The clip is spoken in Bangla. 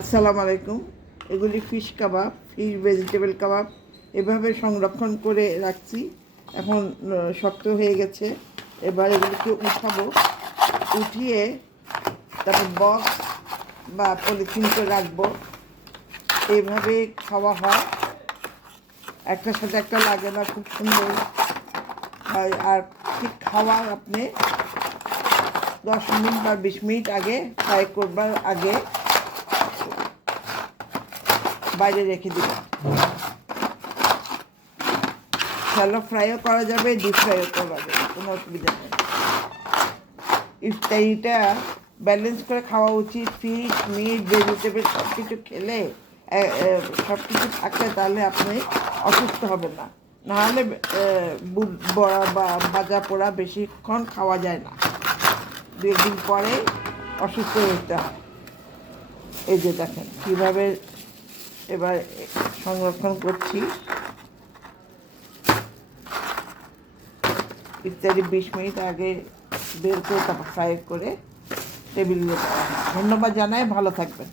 আসসালামু আলাইকুম। এগুলি ফিশ কাবাব, ফিশ ভেজিটেবল কাবাব এভাবে সংরক্ষণ করে রাখছি। এখন শক্ত হয়ে গেছে। এবার এগুলিকে উঠাবো, উঠিয়ে তারপর বক্স বা পলিথিন করে রাখবো। এইভাবে খাওয়া হয়, একটার সাথে একটা লাগে না, খুব সুন্দর হয়। আর ঠিক খাওয়ার আপনি 10 মিনিট বা 20 মিনিট আগে ফ্রাই করবার আগে বাইরে রেখে দিবেন। শ্যালো ফ্রাইও করা যাবে, ডিপ ফ্রাইও করা যাবে, কোনো অসুবিধা নেই। ইফতারিটা ব্যালেন্স করে খাওয়া উচিত। ফিশ, মিট, ভেজিটেবল সব কিছু খেলে, সব কিছু থাকলে তাহলে আপনি অসুস্থ হবেন না। নাহলে বড়া বা ভাজা পোড়া বেশিক্ষণ খাওয়া যায় না, 2 দিন পরে অসুস্থ হতে হয়। এই যে দেখেন কীভাবে এবার সংরক্ষণ করছি। ইত্যাদি 20 মিনিট আগে বের করে তারপর ফ্রাই করে টেবিলে দেওয়া হয়। ধন্যবাদ জানাই, ভালো থাকবেন।